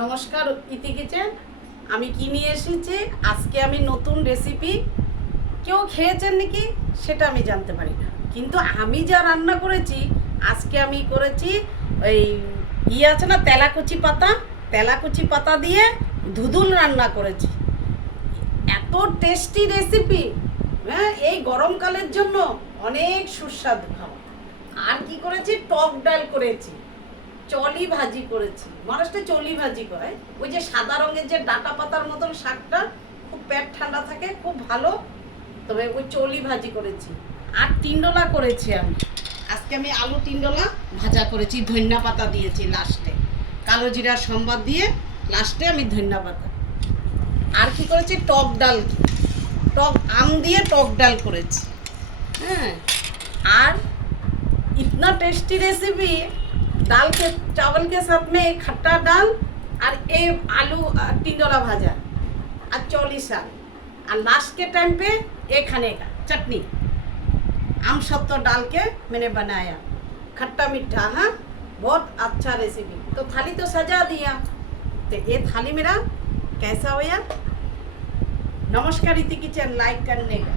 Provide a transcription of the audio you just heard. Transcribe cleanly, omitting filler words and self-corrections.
নমস্কার ইতি কিচেন। আমি কি নিয়ে এসেছি আজকে? আমি নতুন রেসিপি। কেউ খেয়েছেন নাকি সেটা আমি জানতে পারি না, কিন্তু আমি যা রান্না করেছি আজকে আমি করেছি ওই আছে না তেলাকুচি পাতা দিয়ে ধুদুল রান্না করেছি। এত টেস্টি রেসিপি, হ্যাঁ, এই গরমকালের জন্য অনেক সুস্বাদু খাবার। আর কি করেছি, টক ডাল করেছি, চলি ভাজি করেছি। মানুষটা চলি ভাজি করে, ওই যে সাদা রঙের যে ডাটা পাতার মতন শাকটা, খুব পেট ঠান্ডা থাকে, খুব ভালো। তবে ওই চলি ভাজি করেছি। আর টিন্ডোলা করেছি আজকে আমি আলু টিন্ডোলা ভাজা করেছি, ধনিয়া পাতা দিয়েছি লাস্টে, কালো জিরা সম্বাদ দিয়ে লাস্টে আমি ধনিয়া পাতা। আর কি করেছি, টক আম দিয়ে টক ডাল করেছি। হ্যাঁ, আর इतना टेस्टी रेसिपी, दाल के चावल के साथ में एक खट्टा दाल और एक आलू टिंडोला भाजा और चौली साग, और लास्ट के टाइम पे एक खाने का चटनी आम सत्तो डाल के मैंने बनाया, खट्टा मीठा। हाँ, बहुत अच्छा रेसिपी। तो थाली तो सजा दिया, तो ये थाली मेरा कैसा हो यार। नमस्कार इति किचन, लाइक करने का।